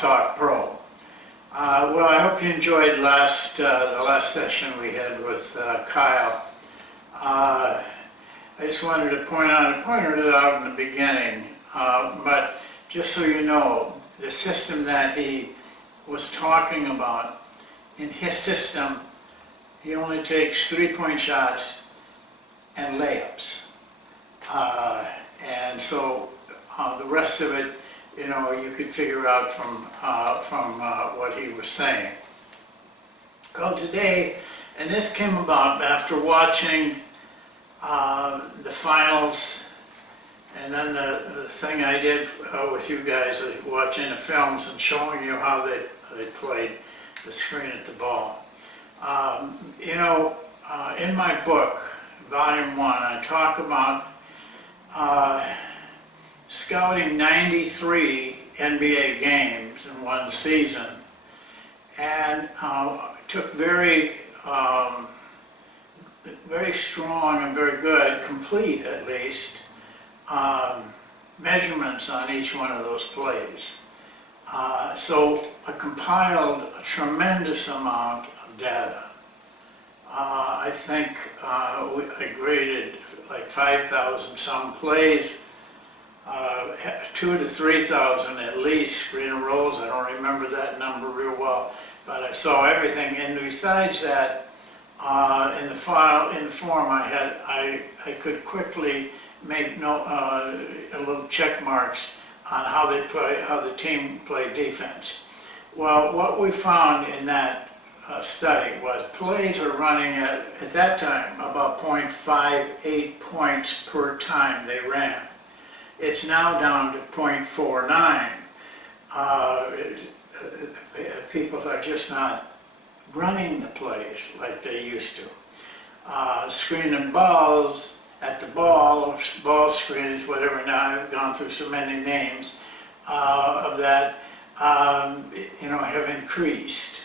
Talk Pro. Well, I hope you enjoyed the last session we had with Kyle. I just wanted to I pointed it out in the beginning, but just so you know, the system that he was talking about, in his system, he only takes 3-point shots and layups. And so the rest of it, you know, you could figure out from what he was saying. Well, today, and this came about after watching the finals, and then the thing I did with you guys, watching the films and showing you how they played the screen at the ball. You know, in my book, Volume 1, I talk about scouting 93 NBA games in one season, and took very strong and very good, complete at least, measurements on each one of those plays. So I compiled a tremendous amount of data. I think I graded like 5,000 some plays, 2,000 to 3,000 at least screen rolls. I don't remember that number real well, but I saw everything. And besides that, in the form I had, I could quickly make little check marks on how the team played defense. Well, what we found in that study was plays are running at that time about 0.58 points per time they ran. It's now down to 0.49. People are just not running the plays like they used to. Screening balls at the ball screens, whatever. Now I've gone through so many names of that, you know, have increased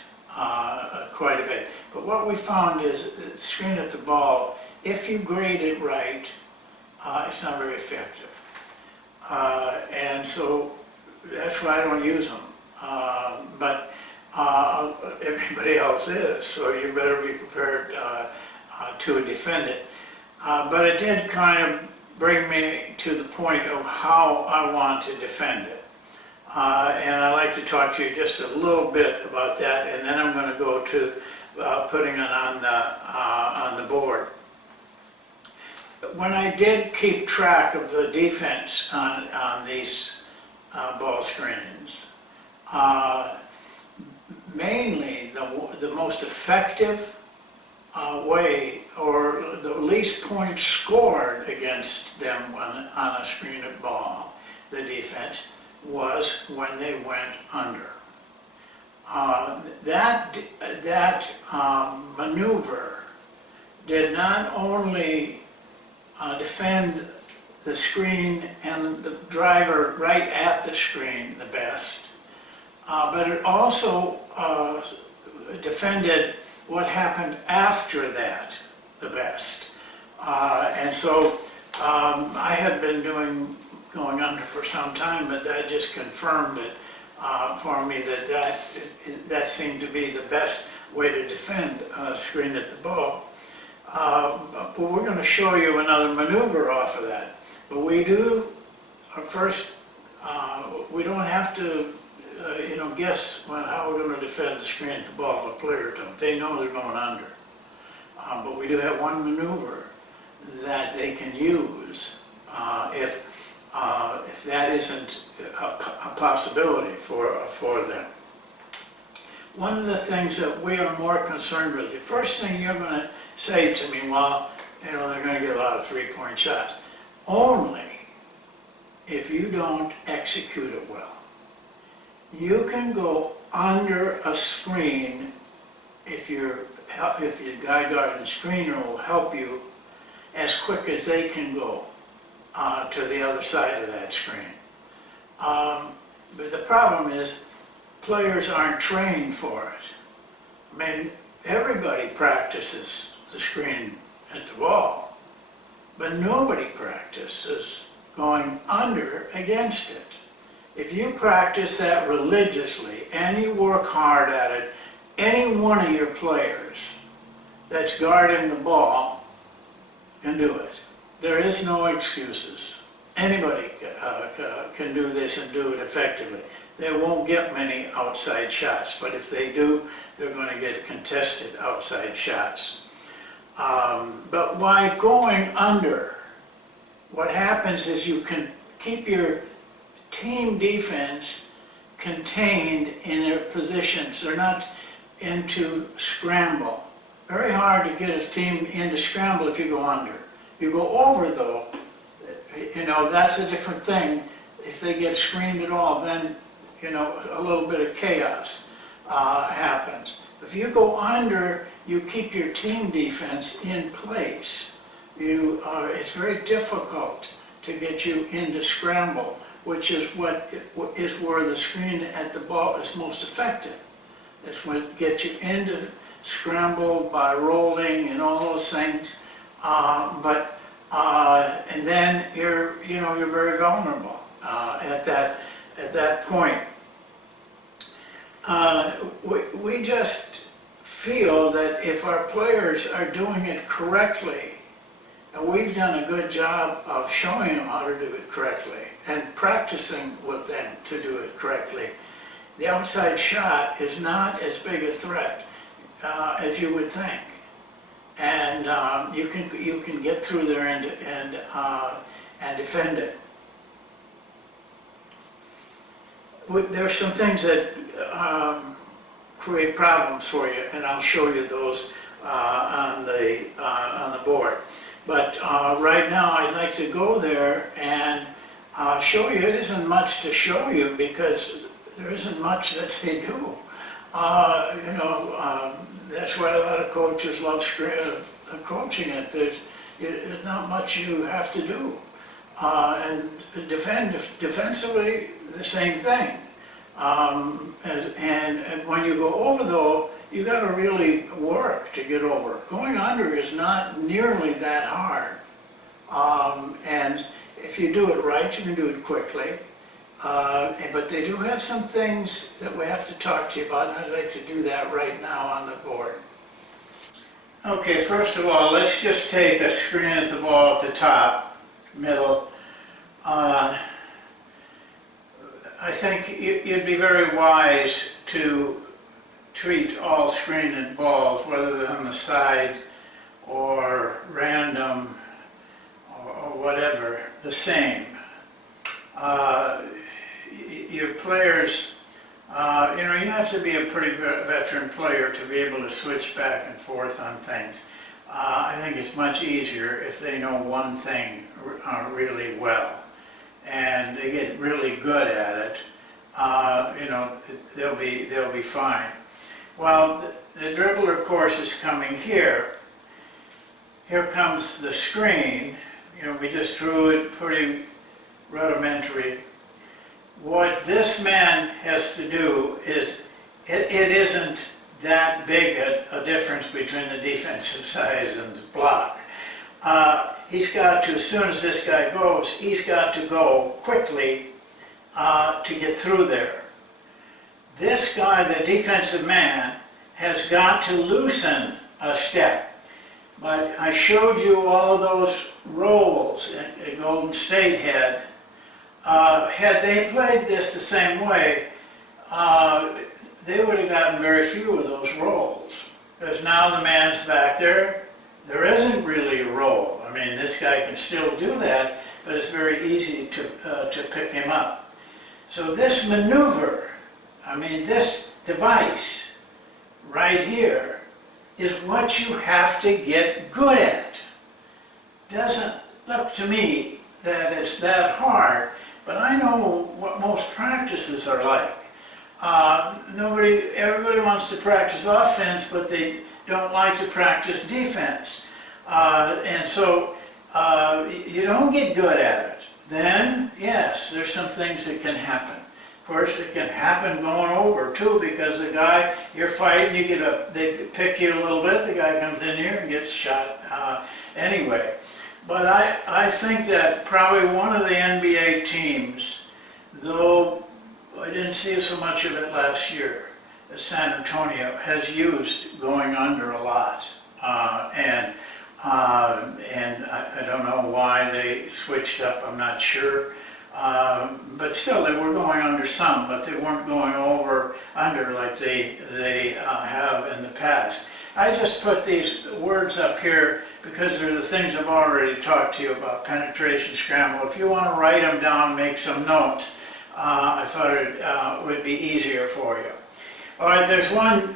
quite a bit. But what we found is screen at the ball, if you grade it right, it's not very effective. And so that's why I don't use them. But everybody else is, so you better be prepared to defend it. But it did kind of bring me to the point of how I want to defend it. And I'd like to talk to you just a little bit about that, and then I'm going to go to putting it on the board. When I did keep track of the defense on these ball screens, mainly the most effective way, or the least points scored against them on a screen of ball, the defense, was when they went under. That maneuver did not only defend the screen and the driver right at the screen the best, but it also defended what happened after that the best. And so I had been going under for some time, but that just confirmed it for me that seemed to be the best way to defend a screen at the ball. But we're going to show you another maneuver off of that. But we do, first, we don't have to, you know, guess how we're going to defend the screen at the ball. The player don't. They know they're going under. But we do have one maneuver that they can use if that isn't a possibility for them. One of the things that we are more concerned with, the first thing you're going to say to me, well, you know, they're going to get a lot of 3-point shots. Only if you don't execute it well. You can go under a screen if your guy guarding the screener will help you as quick as they can go to the other side of that screen. But the problem is players aren't trained for it. I mean, everybody practices the screen at the ball, but nobody practices going under against it. If you practice that religiously and you work hard at it, any one of your players that's guarding the ball can do it. There is no excuses. Anybody can do this and do it effectively. They won't get many outside shots, but if they do, they're going to get contested outside shots. But by going under, what happens is you can keep your team defense contained in their positions. They're not into scramble. Very hard to get a team into scramble if you go under. You go over though, you know, that's a different thing. If they get screened at all, then, you know, a little bit of chaos happens. If you go under, you keep your team defense in place. It's very difficult to get you into scramble, which is where the screen at the ball is most effective. It's what gets you into scramble by rolling and all those things. And then you're very vulnerable at that point. We just feel that if our players are doing it correctly, and we've done a good job of showing them how to do it correctly and practicing with them to do it correctly, the outside shot is not as big a threat as you would think. And you can get through there and defend it. There's some things that create problems for you, and I'll show you those on the board. But right now, I'd like to go there and show you. It isn't much to show you because there isn't much that they do. That's why a lot of coaches love coaching it. There's not much you have to do. And defensively, the same thing. And when you go over, though, you got to really work to get over. Going under is not nearly that hard. And if you do it right, you can do it quickly. But they do have some things that we have to talk to you about, and I'd like to do that right now on the board. Okay, first of all, let's just take a screen at the ball at the top, middle. I think you'd be very wise to treat all screened balls, whether they're on the side or random or whatever, the same. Your players, you have to be a pretty veteran player to be able to switch back and forth on things. I think it's much easier if they know one thing really well, and they get really good at it. They'll be fine. Well, the dribbler, of course, is coming here. Here comes the screen. We just drew it pretty rudimentary. What this man has to do is, it isn't that big a difference between the defensive size and the block. He's got to, as soon as this guy goes, he's got to go quickly to get through there. This guy, the defensive man, has got to loosen a step. But I showed you all of those rolls at Golden State had. Had they played this the same way, they would have gotten very few of those rolls. Because now the man's back there, there isn't really a roll. I mean, this guy can still do that, but it's very easy to pick him up. So this maneuver, this device right here, is what you have to get good at. Doesn't look to me that it's that hard, but I know what most practices are like. Everybody wants to practice offense, but they don't like to practice defense. And so you don't get good at it. Then, yes, there's some things that can happen. Of course, it can happen going over too, because the guy you're fighting, they pick you a little bit, the guy comes in here and gets shot anyway. But I think that probably one of the NBA teams, though I didn't see so much of it last year. San Antonio has used going under a lot, and I don't know why they switched up. I'm not sure, but still they were going under some, but they weren't going over under like they have in the past. I just put these words up here because they're the things I've already talked to you about: penetration, scramble. If you want to write them down, make some notes. I thought it would be easier for you. All right, there's one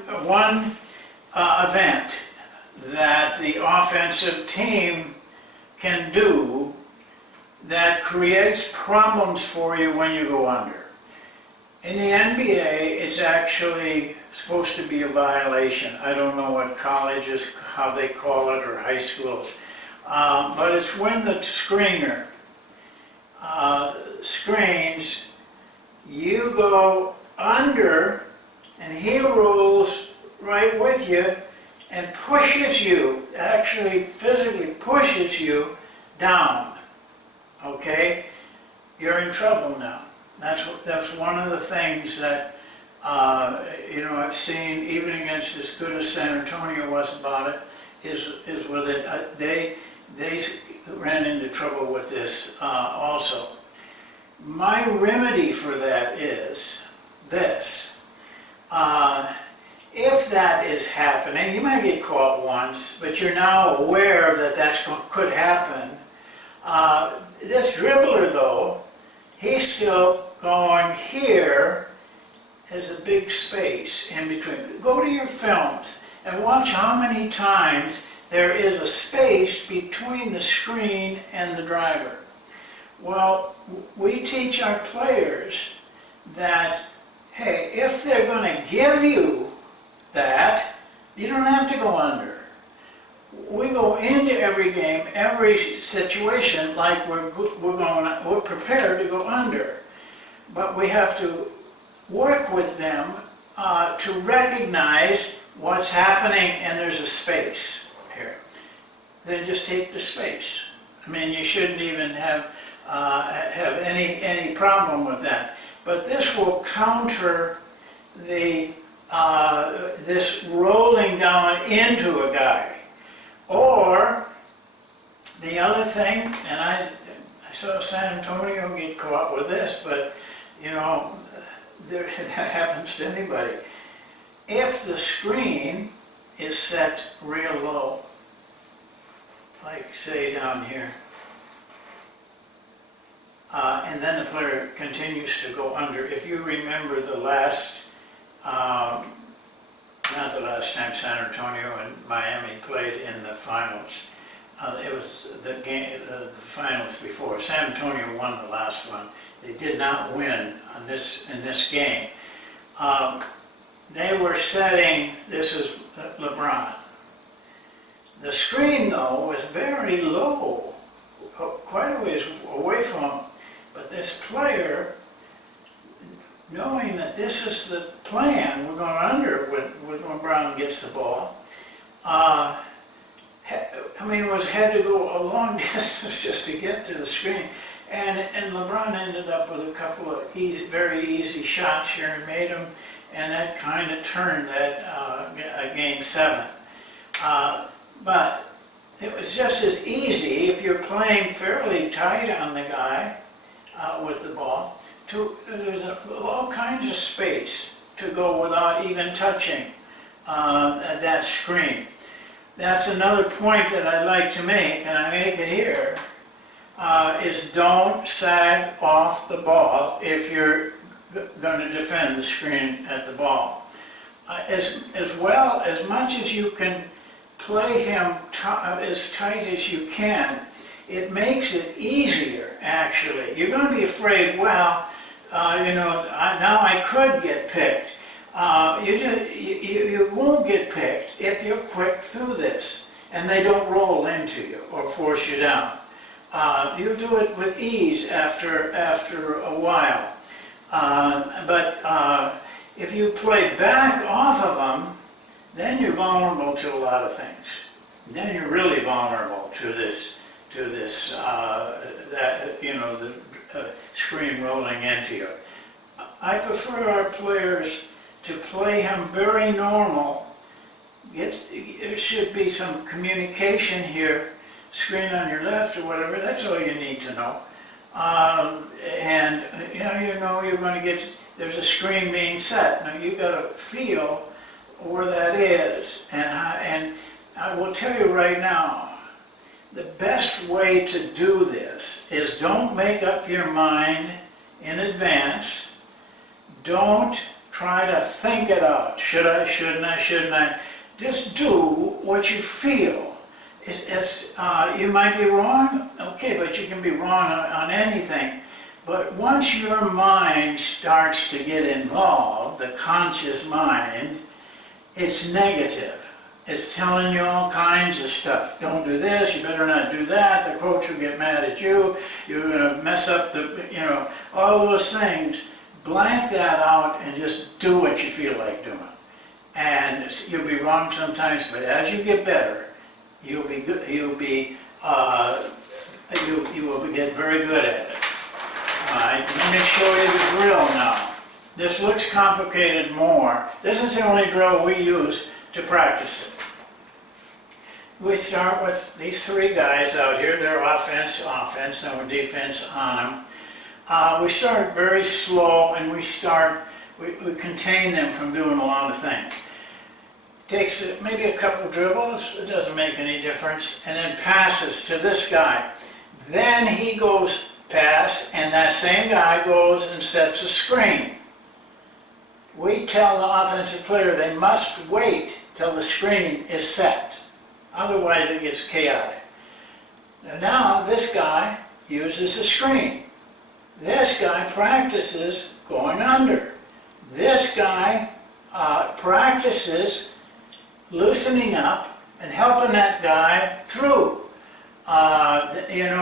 event that the offensive team can do that creates problems for you when you go under. In the NBA, it's actually supposed to be a violation. I don't know what colleges, how they call it, or high schools, but it's when the screener screens, you go under, and he rolls right with you and pushes you, actually physically pushes you down, okay? You're in trouble now. That's one of the things that, I've seen, even against as good as San Antonio was about it, is with it. They ran into trouble with this also. My remedy for that is this. If that is happening, you might get caught once, but you're now aware that could happen. This dribbler, though, he's still going here. There's a big space in between. Go to your films and watch how many times there is a space between the screen and the driver. Well, we teach our players that, hey, if they're going to give you that, you don't have to go under. We go into every game, every situation like we're prepared to go under, but we have to work with them to recognize what's happening, and there's a space here. Then just take the space. I mean, you shouldn't even have any problem with that. But this will counter the this rolling down into a guy. Or the other thing, and I saw San Antonio get caught with this, but that happens to anybody. If the screen is set real low, like say down here, and then the player continues to go under. If you remember the last, not the last time San Antonio and Miami played in the finals, it was the finals before. San Antonio won the last one. They did not win in this game. They were setting, this is LeBron. The screen, though, was very low, quite a ways away from him. But this player, knowing that this is the plan, we're going under when LeBron gets the ball, had to go a long distance just to get to the screen. And LeBron ended up with a couple of very easy shots here and made them, and that kind of turned that game 7. But it was just as easy if you're playing fairly tight on the guy with the ball. There's all kinds of space to go without even touching that screen. That's another point that I'd like to make, and I make it here, is don't sag off the ball if you're going to defend the screen at the ball. As much as you can play him as tight as you can, it makes it easier, actually. You're going to be afraid, now I could get picked. You won't get picked if you're quick through this and they don't roll into you or force you down. You do it with ease after a while. But if you play back off of them, then you're vulnerable to a lot of things. Then you're really vulnerable to this screen rolling into you. I prefer our players to play him very normal. There should be some communication here, screen on your left or whatever, that's all you need to know. And you know you're going to get, there's a screen being set. Now you've got to feel where that is. And I will tell you right now, the best way to do this is don't make up your mind in advance. Don't try to think it out. Should I, shouldn't I, shouldn't I? Just do what you feel. You might be wrong, okay, but you can be wrong on anything. But once your mind starts to get involved, the conscious mind, it's negative. It's telling you all kinds of stuff. Don't do this, you better not do that, the coach will get mad at you, you're going to mess up all those things. Blank that out and just do what you feel like doing. And you'll be wrong sometimes, but as you get better, you will get very good at it. Alright, let me show you the drill now. This looks complicated more. This is the only drill we use to practice it. We start with these three guys out here. They're offense, and with defense on them. We start very slow, and we contain them from doing a lot of things. Takes maybe a couple dribbles, it doesn't make any difference, and then passes to this guy. Then he goes pass, and that same guy goes and sets a screen. We tell the offensive player they must wait till the screen is set. Otherwise it gets chaotic. Now this guy uses a screen. This guy practices going under. This guy practices loosening up and helping that guy through.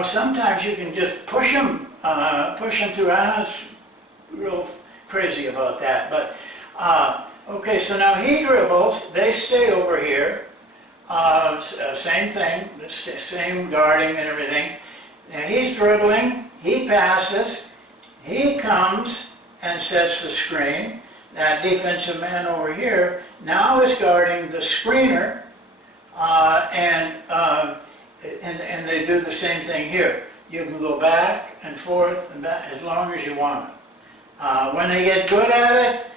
Sometimes you can just push him through. I'm not real crazy about that, but okay. So now he dribbles. They stay over here. Same thing, same guarding and everything. Now he's dribbling. He passes. He comes and sets the screen. That defensive man over here now is guarding the screener, and they do the same thing here. You can go back and forth and back as long as you want it. When they get good at it,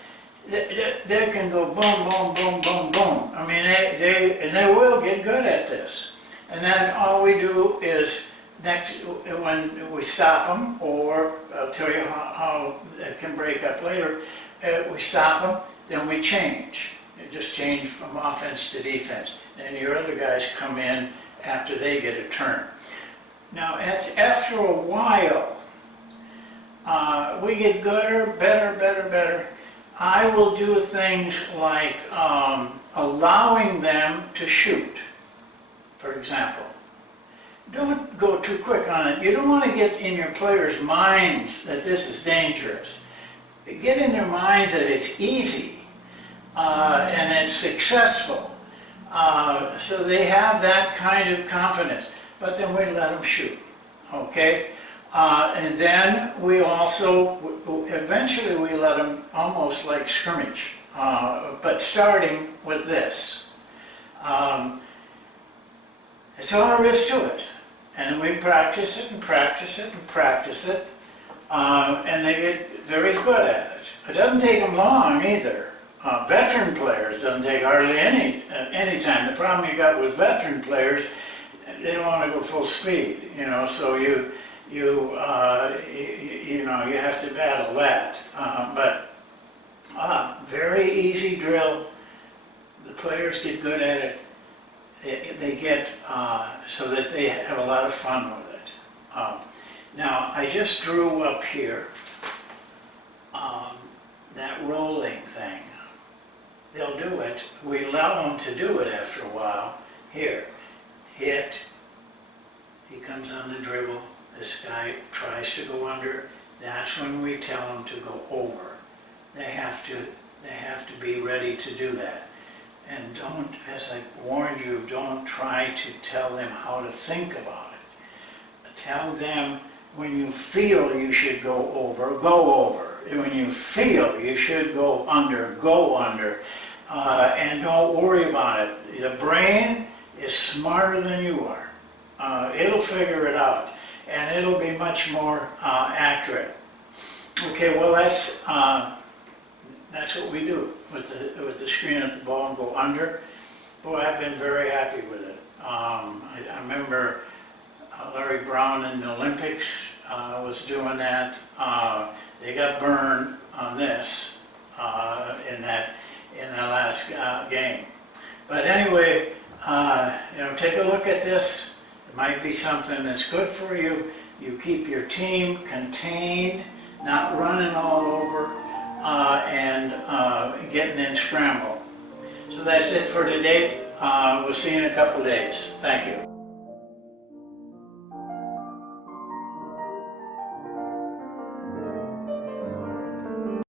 they can go boom, boom, boom, boom, boom. I mean, they will get good at this. And then all we do is when we stop them, or I'll tell you how it can break up later. We stop them, then we change. You just change from offense to defense. And your other guys come in after they get a turn. Now, after a while, we get gooder, better. I will do things like allowing them to shoot, for example. Don't go too quick on it. You don't want to get in your players' minds that this is dangerous. Get in their minds that it's easy and it's successful. So they have that kind of confidence. But then we let them shoot, okay? And then we also, eventually we let them almost like scrimmage, but starting with this. That's all there is to it. And we practice it and practice it and practice it, and they get very good at it. It doesn't take them long either. Veteran players doesn't take hardly any time. The problem you got with veteran players, they don't want to go full speed, so you have to battle that. But very easy drill. The players get good at it. They get so that they have a lot of fun with it. Now I just drew up here that rolling thing. They'll do it. We allow them to do it after a while. Here, hit. He comes on the dribble. This guy tries to go under. That's when we tell them to go over. They have to be ready to do that. And don't, as I warned you, don't try to tell them how to think about it. Tell them when you feel you should go over, go over. when you feel you should go under, go under. And don't worry about it. The brain is smarter than you are. It'll figure it out, and it'll be much more accurate. Okay, well that's what we do with the screen at the ball and go under. Boy, I've been very happy with it. I remember Larry Brown in the Olympics was doing that. They got burned on this in that last game. But anyway, take a look at this. It might be something that's good for you. You keep your team contained, not running all over, and getting in Scramble. So that's it for today. We'll see you in a couple of days. Thank you.